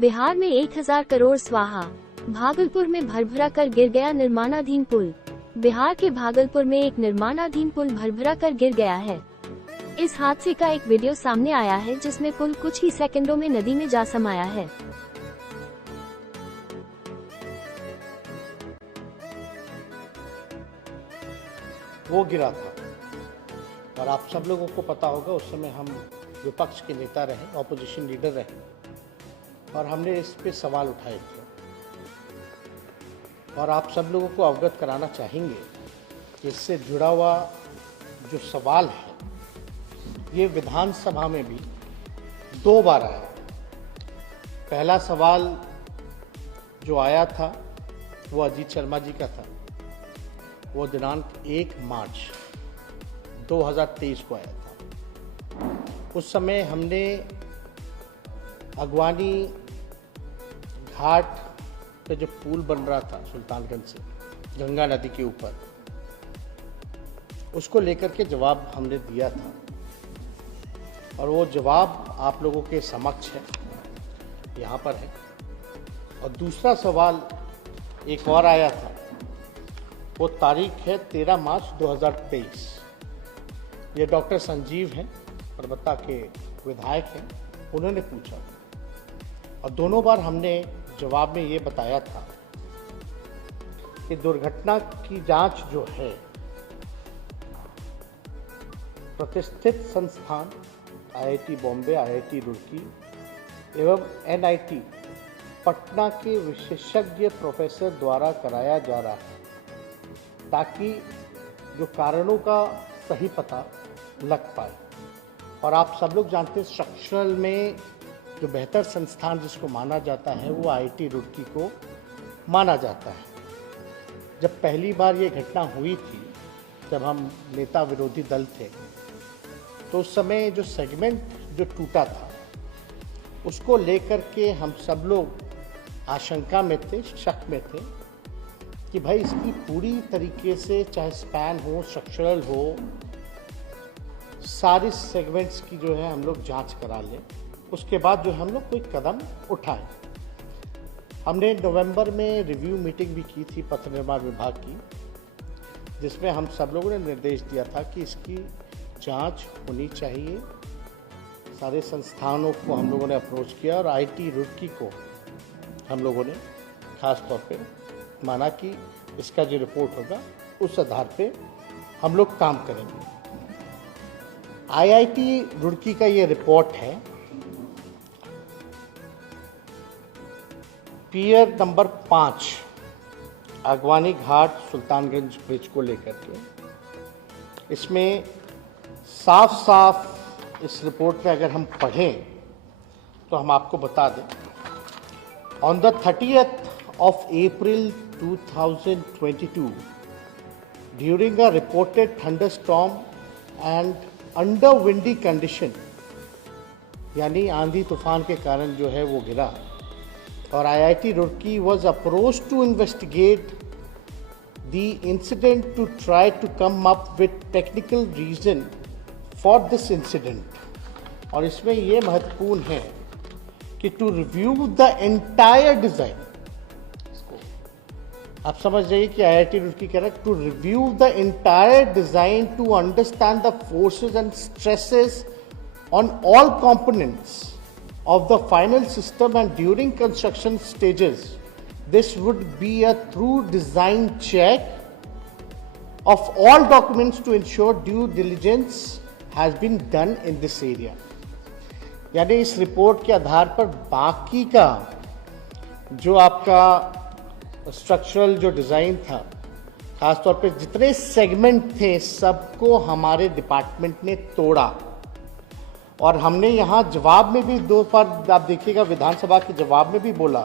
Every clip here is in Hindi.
बिहार में 1000 करोड़ स्वाहा। भागलपुर में भरभरा कर गिर गया निर्माणाधीन पुल। बिहार के भागलपुर में एक निर्माणाधीन पुल भरभरा कर गिर गया है। इस हादसे का एक वीडियो सामने आया है जिसमें पुल कुछ ही सेकंडों में नदी में जा समाया है। वो गिरा था और आप सब लोगों को पता होगा उस समय हम विपक्ष के नेता रहे, ऑपोजिशन लीडर रहे और हमने इस पे सवाल उठाए थे। और आप सब लोगों को अवगत कराना चाहेंगे कि इससे जुड़ा हुआ जो सवाल है ये विधानसभा में भी 2 बार आया। पहला सवाल जो आया था वो अजीत शर्मा जी का था। वो दिनांक 1 मार्च 2023 को आया था। उस समय हमने अगवानी घाट पे जो पुल बन रहा था सुल्तानगंज से गंगा नदी के ऊपर, उसको लेकर के जवाब हमने दिया था और वो जवाब आप लोगों के समक्ष है, यहाँ पर है। और दूसरा सवाल एक और आया था, वो तारीख है 13 मार्च 2023। ये डॉक्टर संजीव हैं, परबत्ता के विधायक हैं, उन्होंने पूछा और दोनों बार हमने जवाब में ये बताया था कि दुर्घटना की जांच जो है प्रतिष्ठित संस्थान आईआईटी बॉम्बे, आईआईटी रुड़की एवं एनआईटी पटना के विशेषज्ञ प्रोफेसर द्वारा कराया जा रहा है ताकि जो कारणों का सही पता लग पाए। और आप सब लोग जानते हैं स्ट्रक्चरल में जो बेहतर संस्थान जिसको माना जाता है वो आईआईटी रुड़की को माना जाता है। जब पहली बार ये घटना हुई थी, जब हम नेता विरोधी दल थे, तो उस समय जो सेगमेंट जो टूटा था उसको लेकर के हम सब लोग आशंका में थे, शक में थे कि भाई इसकी पूरी तरीके से चाहे स्पैन हो, स्ट्रक्चरल हो, सारी सेगमेंट्स की जो है हम लोग जांच करा लें, उसके बाद जो हम लोग कोई कदम उठाएं। हमने नवंबर में रिव्यू मीटिंग भी की थी पथ निर्माण विभाग की, जिसमें हम सब लोगों ने निर्देश दिया था कि इसकी जांच होनी चाहिए। सारे संस्थानों को हम लोगों ने अप्रोच किया और आईआईटी रुड़की को हम लोगों ने खास तौर पे माना कि इसका जो रिपोर्ट होगा उस आधार पे हम लोग काम करेंगे। आईआईटी रुड़की का ये रिपोर्ट है, पियर नंबर 5 अगवानी घाट सुल्तानगंज ब्रिज को लेकर के। इसमें साफ साफ इस रिपोर्ट में अगर हम पढ़ें तो हम आपको बता दें, on the 30th of April 2022 during a reported thunderstorm and under windy condition, यानी आंधी तूफान के कारण जो है वो गिरा और IIT Roorkee was approached to investigate the incident to try to come up with technical reason for this incident। और इसमें ये महत्वपूर्ण है कि to review the entire design, आप समझ जाइए कि आईआईटी रुड़की कह रहा है to review the entire design to understand the forces and stresses on all components of the final system, and during construction stages this would be a thorough design check of all documents to ensure due diligence has been done in this area। यानी इस रिपोर्ट के आधार पर बाकी का जो आपका स्ट्रक्चरल जो डिज़ाइन था, खासतौर पे जितने सेगमेंट थे, सबको हमारे डिपार्टमेंट ने तोड़ा। और हमने यहाँ जवाब में भी 2 बार आप देखिएगा, विधानसभा के जवाब में भी बोला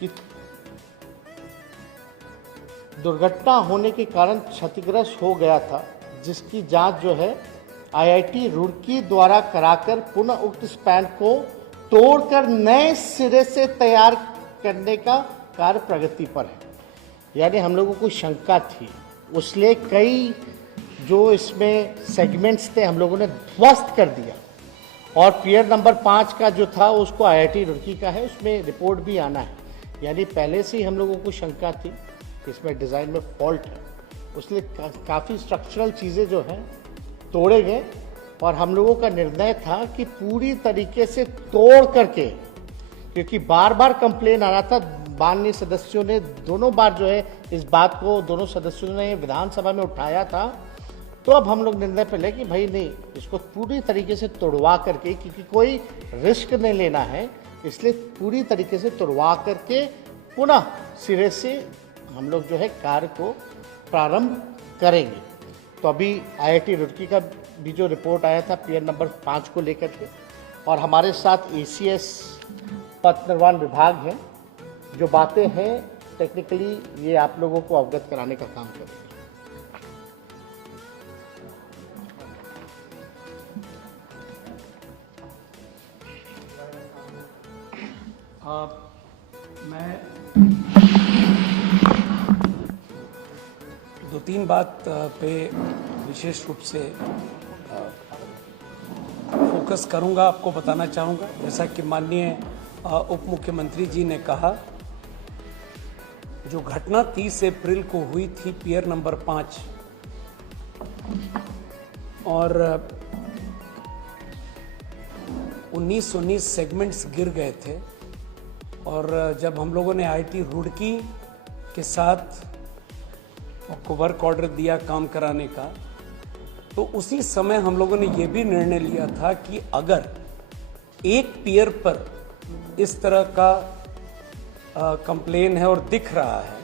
कि दुर्घटना होने के कारण क्षतिग्रस्त हो गया था, जिसकी जांच जो है आईआईटी रुड़की द्वारा कराकर पुनः उक्त स्पैन को तोड़कर नए सिरे से तैयार करने का कार्य प्रगति पर है। यानी हम लोगों को शंका थी, उसलिए कई जो इसमें सेगमेंट्स थे हम लोगों ने ध्वस्त कर दिया और पियर नंबर 5 का जो था उसको IIT रुड़की का है, उसमें रिपोर्ट भी आना है। यानी पहले से ही हम लोगों को शंका थी कि इसमें डिज़ाइन में फॉल्ट है, उसलिए काफ़ी स्ट्रक्चरल चीज़ें जो हैं तोड़े गए और हम लोगों का निर्णय था कि पूरी तरीके से तोड़ करके, क्योंकि बार बार कंप्लेन आ रहा था, माननीय सदस्यों ने दोनों बार जो है इस बात को दोनों सदस्यों ने विधानसभा में उठाया था, तो अब हम लोग निर्णय पे ले कि भाई नहीं, इसको पूरी तरीके से तोड़वा करके, क्योंकि कोई रिस्क नहीं लेना है, इसलिए पूरी तरीके से तोड़वा करके पुनः सिरे से हम लोग जो है कार्य को प्रारंभ करेंगे। तो अभी IIT रुड़की का भी जो रिपोर्ट आया था पियर नंबर 5 को लेकर के, और हमारे साथ ACS पथ निर्माण विभाग है, जो बातें हैं टेक्निकली ये आप लोगों को अवगत कराने का काम करेंगे। मैं 2-3 बात पे विशेष रूप से फोकस करूंगा, आपको बताना चाहूँगा। जैसा कि माननीय उप मुख्यमंत्री जी ने कहा, जो घटना 30 अप्रैल को हुई थी पियर नंबर 5, और 19 सेगमेंट्स गिर गए थे, और जब हम लोगों ने IIT रुड़की के साथ को वर्क ऑर्डर दिया काम कराने का, तो उसी समय हम लोगों ने ये भी निर्णय लिया था कि अगर एक पियर पर इस तरह का कंप्लेन है और दिख रहा है,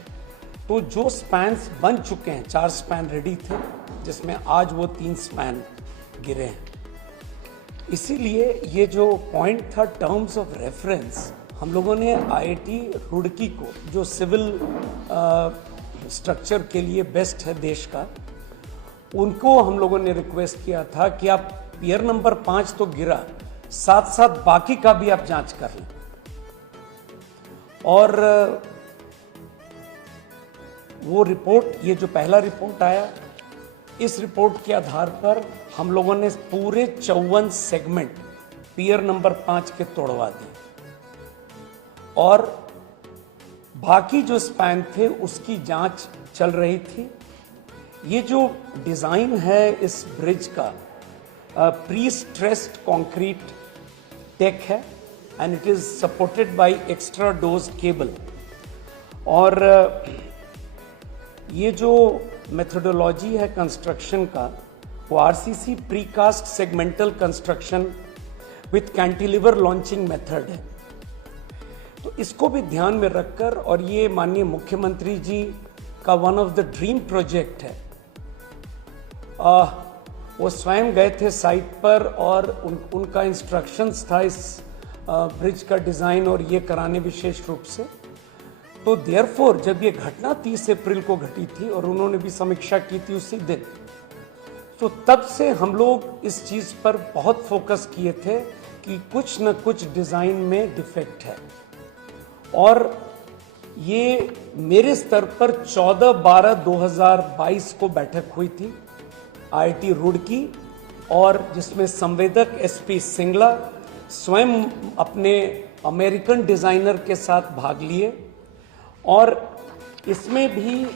तो जो स्पैन्स बन चुके हैं, 4 स्पैन रेडी थे, जिसमें आज वो 3 स्पैन गिरे हैं। इसीलिए ये जो पॉइंट था टर्म्स ऑफ रेफरेंस, हम लोगों ने IIT रुड़की को, जो सिविल स्ट्रक्चर के लिए बेस्ट है देश का, उनको हम लोगों ने रिक्वेस्ट किया था कि आप पियर नंबर 5 तो गिरा, साथ साथ बाकी का भी आप जांच कर लें। और वो रिपोर्ट, ये जो पहला रिपोर्ट आया, इस रिपोर्ट के आधार पर हम लोगों ने पूरे 54 सेगमेंट पियर नंबर 5 के तोड़वा दिए, और बाकी जो स्पैन थे उसकी जांच चल रही थी। ये जो डिज़ाइन है इस ब्रिज का, प्री स्ट्रेस्ड कंक्रीट डेक है, and it is supported by extra dose cable. और ये जो मेथोडोलॉजी है कंस्ट्रक्शन का, वो RCC precast segmental construction with cantilever launching method है। तो इसको भी ध्यान में रखकर, और ये माननीय मुख्यमंत्री जी का one of the dream project है, वो स्वयं गए थे साइट पर, और उनका इंस्ट्रक्शंस था इस ब्रिज का डिज़ाइन और ये कराने विशेष रूप से। तो देयरफॉर जब ये घटना 30 अप्रैल को घटी थी और उन्होंने भी समीक्षा की थी उसी दिन, तो तब से हम लोग इस चीज़ पर बहुत फोकस किए थे कि कुछ न कुछ डिज़ाइन में डिफेक्ट है। और ये मेरे स्तर पर 14/12/2022 को बैठक हुई थी IIT रुड़की, और जिसमें संवेदक SP सिंगला स्वयं अपने अमेरिकन डिज़ाइनर के साथ भाग लिए, और इसमें भी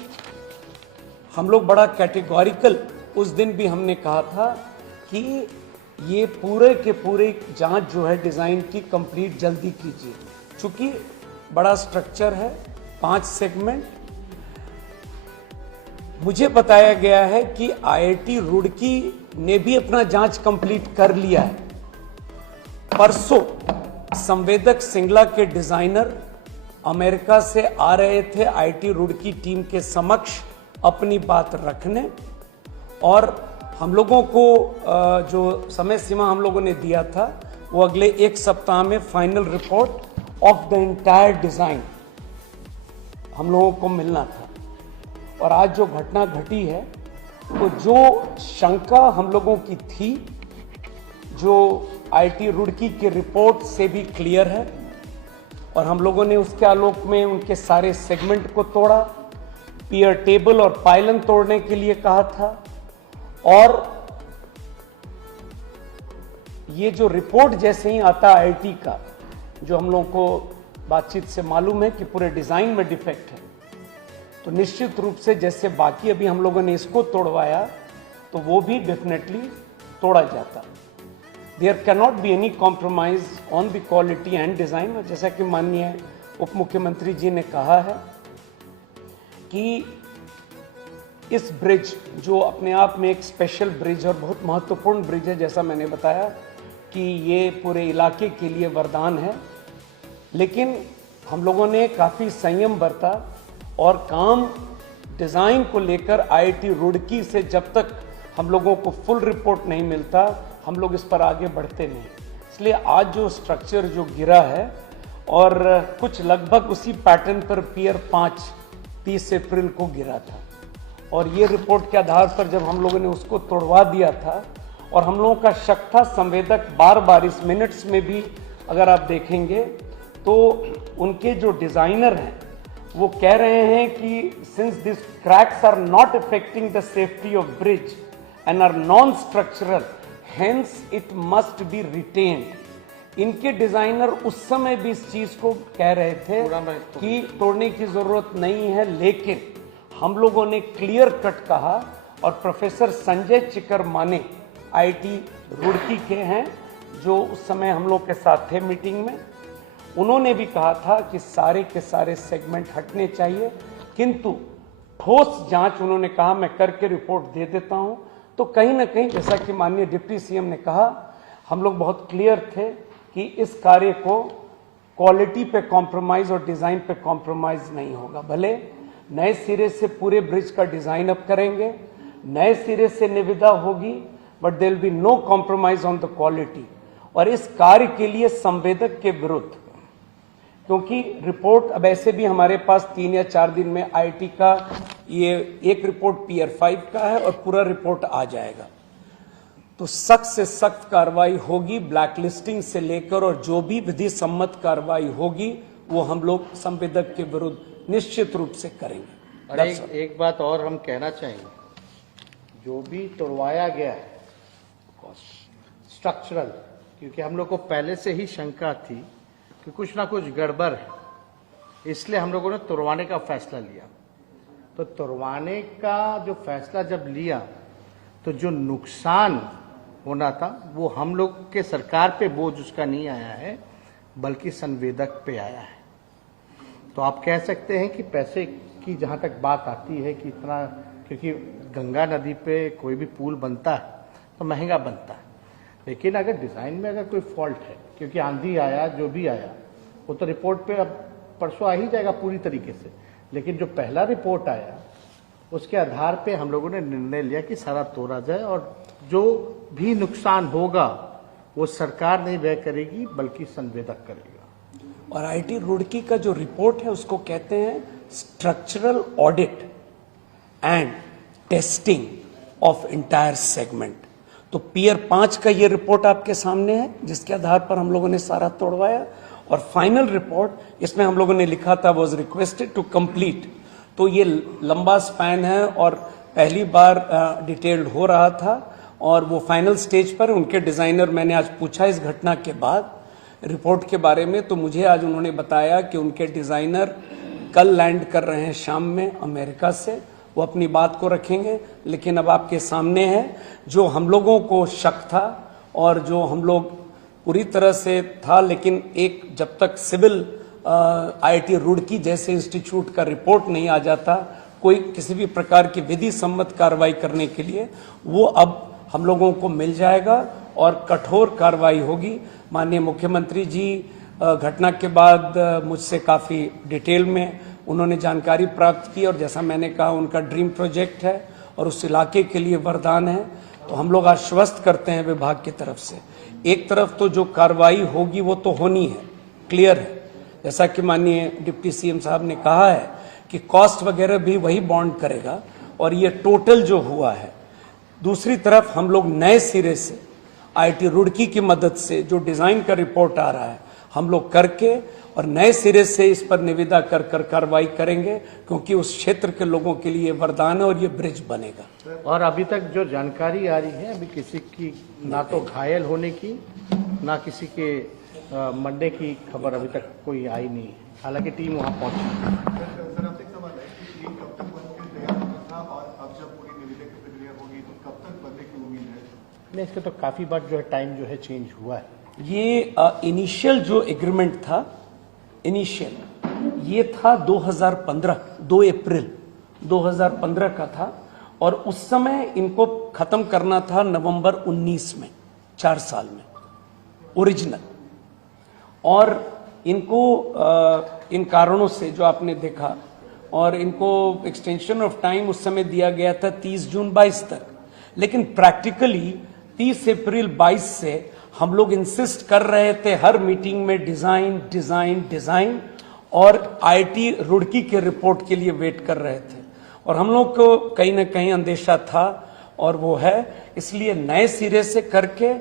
हम लोग बड़ा कैटेगोरिकल, उस दिन भी हमने कहा था कि ये पूरे के पूरे जांच जो है डिज़ाइन की कंप्लीट जल्दी कीजिए, चूँकि बड़ा स्ट्रक्चर है, 5 सेगमेंट। मुझे बताया गया है कि IIT रुड़की ने भी अपना जांच कंप्लीट कर लिया है। परसों संवेदक सिंगला के डिजाइनर अमेरिका से आ रहे थे IIT रुड़की टीम के समक्ष अपनी बात रखने, और हम लोगों को जो समय सीमा हम लोगों ने दिया था वो अगले 1 सप्ताह में final report of the entire design हम लोगों को मिलना था। और आज जो घटना घटी है, तो जो शंका हम लोगों की थी, जो IIT रुड़की की रिपोर्ट से भी क्लियर है, और हम लोगों ने उसके आलोक में उनके सारे सेगमेंट को तोड़ा, पियर टेबल और पाइलन तोड़ने के लिए कहा था, और ये जो रिपोर्ट जैसे ही आता आईआईटी का, जो हम लोगों को बातचीत से मालूम है कि पूरे डिजाइन में डिफेक्ट है, तो निश्चित रूप से जैसे बाकी अभी हम लोगों ने इसको तोड़वाया तो वो भी डेफिनेटली तोड़ा जाता। There can not be any compromise on the quality and design. जैसा कि माननीय उप मुख्यमंत्री जी ने कहा है कि इस ब्रिज, जो अपने आप में एक स्पेशल ब्रिज और बहुत महत्वपूर्ण ब्रिज है, जैसा मैंने बताया कि ये पूरे इलाके के लिए वरदान है, लेकिन हम लोगों ने काफ़ी संयम बरता और काम डिज़ाइन को लेकर आईआईटी रुड़की से जब तक हम लोगों को फुल रिपोर्ट नहीं मिलता, हम लोग इस पर आगे बढ़ते नहीं। इसलिए आज जो स्ट्रक्चर जो गिरा है और कुछ लगभग उसी पैटर्न पर पियर 5 30 अप्रैल को गिरा था, और ये रिपोर्ट के आधार पर जब हम लोगों ने उसको तोड़वा दिया था, और हम लोगों का शक था, संवेदक बार बार इस मिनट्स में भी अगर आप देखेंगे तो उनके जो डिज़ाइनर हैं वो कह रहे हैं कि since this cracks are not affecting the safety of bridge and are non structural, hence it must be retained. इनके डिजाइनर उस समय भी इस चीज को कह रहे थे कि तोड़ने की जरूरत नहीं है, लेकिन हम लोगों ने क्लियर कट कहा, और प्रोफेसर संजय चिकर माने आईआईटी रुड़की के हैं, जो उस समय हम लोग के साथ थे मीटिंग में, उन्होंने भी कहा था कि सारे के सारे सेगमेंट हटने चाहिए, किंतु ठोस जांच उन्होंने कहा मैं करके रिपोर्ट दे देता हूं। तो कहीं ना कहीं, जैसा कि माननीय डिप्टी सीएम ने कहा, हम लोग बहुत क्लियर थे कि इस कार्य को क्वालिटी पे कॉम्प्रोमाइज और डिजाइन पे कॉम्प्रोमाइज नहीं होगा। भले नए सिरे से पूरे ब्रिज का डिजाइन अप करेंगे, नए सिरे से निविदा होगी, but there will be no compromise on the quality. और इस कार्य के लिए संवेदक के विरुद्ध, क्योंकि रिपोर्ट अब ऐसे भी हमारे पास 3 या 4 दिन में आईआईटी का ये एक रिपोर्ट पियर 5 का है और पूरा रिपोर्ट आ जाएगा, तो सख्त से सख्त कार्रवाई होगी, ब्लैकलिस्टिंग से लेकर, और जो भी विधि सम्मत कार्रवाई होगी वो हम लोग संवेदक के विरुद्ध निश्चित रूप से करेंगे। और एक बात और हम कहना चाहेंगे, जो भी तोड़वाया गया है स्ट्रक्चरल, क्योंकि हम लोग को पहले से ही शंका थी कि कुछ ना कुछ गड़बड़ है, इसलिए हम लोगों ने तोड़वाने का फैसला लिया। तो तोड़वाने का जो फैसला जब लिया, तो जो नुकसान होना था वो हम लोग के सरकार पे बोझ उसका नहीं आया है, बल्कि संवेदक पे आया है। तो आप कह सकते हैं कि पैसे की जहाँ तक बात आती है कि इतना, क्योंकि गंगा नदी पे कोई भी पुल बनता है तो महंगा बनता है, लेकिन अगर डिज़ाइन में अगर कोई फॉल्ट है, क्योंकि आंधी आया, जो भी आया वो तो रिपोर्ट पे अब परसों आ ही जाएगा पूरी तरीके से, लेकिन जो पहला रिपोर्ट आया उसके आधार पे हम लोगों ने निर्णय लिया कि सारा तोड़ा जाए, और जो भी नुकसान होगा वो सरकार नहीं वह करेगी बल्कि संवेदक करेगा। और आईआईटी रुड़की का जो रिपोर्ट है उसको कहते हैं structural audit and testing of entire segment. तो पियर 5 का ये रिपोर्ट आपके सामने है, जिसके आधार पर हम लोगों ने सारा तोड़वाया, और फाइनल रिपोर्ट इसमें हम लोगों ने लिखा था वाज रिक्वेस्टेड टू कंप्लीट। तो ये लंबा स्पैन है और पहली बार डिटेल्ड हो रहा था, और वो फाइनल स्टेज पर उनके डिजाइनर, मैंने आज पूछा इस घटना के बाद रिपोर्ट के बारे में, तो मुझे आज उन्होंने बताया कि उनके डिजाइनर कल लैंड कर रहे हैं शाम में अमेरिका से, वो अपनी बात को रखेंगे। लेकिन अब आपके सामने है जो हम लोगों को शक था और जो हम लोग पूरी तरह से था, लेकिन एक जब तक सिविल आईआईटी रुड़की जैसे इंस्टीट्यूट का रिपोर्ट नहीं आ जाता कोई किसी भी प्रकार की विधि सम्मत कार्रवाई करने के लिए, वो अब हम लोगों को मिल जाएगा और कठोर कार्रवाई होगी। माननीय मुख्यमंत्री जी घटना के बाद मुझसे काफ़ी डिटेल में उन्होंने जानकारी प्राप्त की, और जैसा मैंने कहा उनका ड्रीम प्रोजेक्ट है और उस इलाके के लिए वरदान है। तो हम लोग आश्वस्त करते हैं विभाग की तरफ से, एक तरफ तो जो कार्रवाई होगी वो तो होनी है, क्लियर है, जैसा कि माननीय डिप्टी सीएम साहब ने कहा है कि कॉस्ट वगैरह भी वही बॉन्ड करेगा, और ये टोटल जो हुआ है। दूसरी तरफ हम लोग नए सिरे से आईआईटी रुड़की की मदद से जो डिज़ाइन का रिपोर्ट आ रहा है हम लोग करके, और नए सिरे से इस पर निविदा कर कार्रवाई करेंगे, क्योंकि उस क्षेत्र के लोगों के लिए वरदान है और ये ब्रिज बनेगा। और अभी तक जो जानकारी आ रही है, अभी किसी की ना तो घायल होने की ना किसी के मरने की खबर अभी तक कोई आई नहीं है, हालांकि टीम वहां पहुंची। सर आपसे एक सवाल है कि ये कब तक बन के तैयार होना था और अब जब पूरी निविदा की प्रक्रिया होगी तो कब तक बनने की उम्मीद है? नहीं, इसका तो काफी बार जो है टाइम जो है चेंज हुआ है। ये इनिशियल जो एग्रीमेंट था, ये था 2015, 2 अप्रैल 2015 का था, और उस समय इनको खत्म करना था नवंबर 19 में, 4 साल में ओरिजिनल। और इनको इन कारणों से जो आपने देखा, और इनको एक्सटेंशन ऑफ टाइम उस समय दिया गया था 30 जून 22 तक, लेकिन प्रैक्टिकली 30 अप्रैल 22 से हम लोग इंसिस्ट कर रहे थे हर मीटिंग में डिजाइन डिजाइन डिजाइन, और आईआईटी रुड़की के रिपोर्ट के लिए वेट कर रहे थे, और हम लोग को कहीं ना कहीं अंदेशा था, और वो है, इसलिए नए सिरे से करके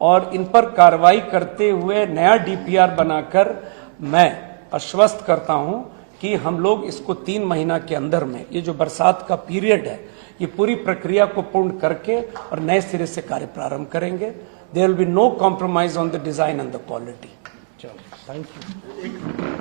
और इन पर कार्रवाई करते हुए नया डीपीआर बनाकर मैं आश्वस्त करता हूं कि हम लोग इसको 3 महीना के अंदर में, ये जो बरसात का पीरियड है, ये पूरी प्रक्रिया को पूर्ण करके और नए सिरे से कार्य प्रारंभ करेंगे। There will be no compromise on the design and the quality. चलो, थैंक यू।